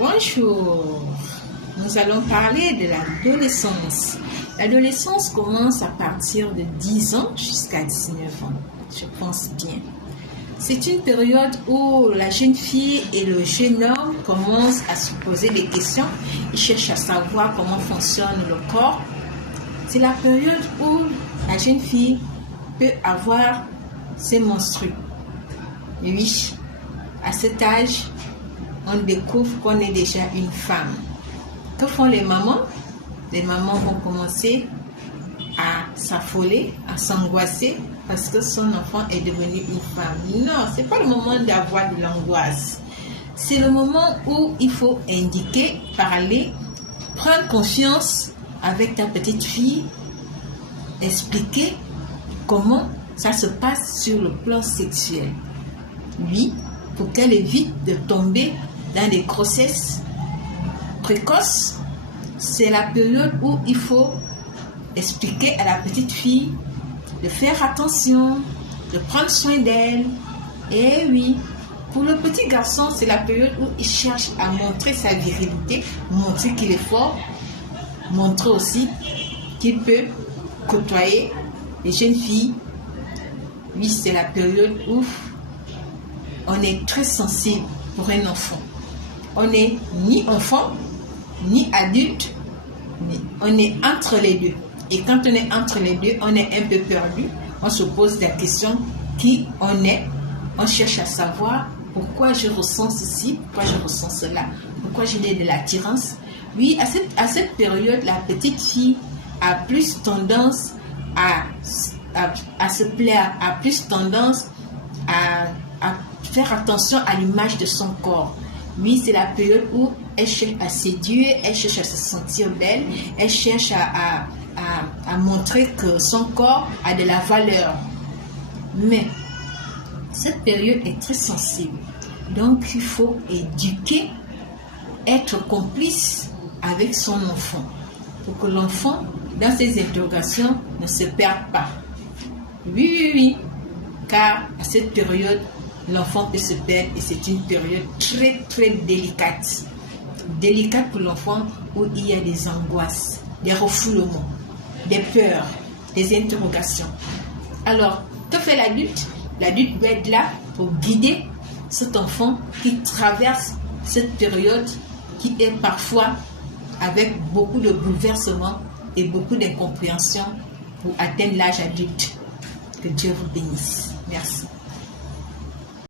Bonjour, nous allons parler de l'adolescence. L'adolescence commence à partir de 10 ans jusqu'à 19 ans, je pense bien. C'est une période où la jeune fille et le jeune homme commencent à se poser des questions. Ils cherchent à savoir comment fonctionne le corps. C'est la période où la jeune fille peut avoir ses menstrues. Oui, à cet âge, on découvre qu'on est déjà une femme. Que font les mamans? Les mamans vont commencer à s'affoler, à s'angoisser parce que son enfant est devenu une femme. Non, ce n'est pas le moment d'avoir de l'angoisse. C'est le moment où il faut indiquer, parler, prendre confiance avec ta petite fille, expliquer comment ça se passe sur le plan sexuel. Oui, pour qu'elle évite de tomber dans des grossesses précoces, c'est la période où il faut expliquer à la petite fille de faire attention, de prendre soin d'elle. Et oui, pour le petit garçon, c'est la période où il cherche à montrer sa virilité, montrer qu'il est fort, montrer aussi qu'il peut côtoyer les jeunes filles. Oui, c'est la période où on est très sensible pour un enfant. On n'est ni enfant, ni adulte, mais on est entre les deux. Et quand on est entre les deux, on est un peu perdu. On se pose la question qui on est. On cherche à savoir pourquoi je ressens ceci, pourquoi je ressens cela, pourquoi j'ai de l'attirance. Oui, à cette période, la petite fille a plus tendance à se plaire, a plus tendance à faire attention à l'image de son corps. Oui, c'est la période où elle cherche à séduire, elle cherche à se sentir belle, elle cherche à montrer que son corps a de la valeur. Mais cette période est très sensible. Donc, il faut éduquer, être complice avec son enfant pour que l'enfant, dans ses interrogations, ne se perde pas. Oui, car à cette période, l'enfant peut se perdre et c'est une période très, très délicate. Délicate pour l'enfant où il y a des angoisses, des refoulements, des peurs, des interrogations. Alors, que fait l'adulte? L'adulte doit être là pour guider cet enfant qui traverse cette période qui est parfois avec beaucoup de bouleversements et beaucoup d'incompréhension pour atteindre l'âge adulte. Que Dieu vous bénisse. Merci.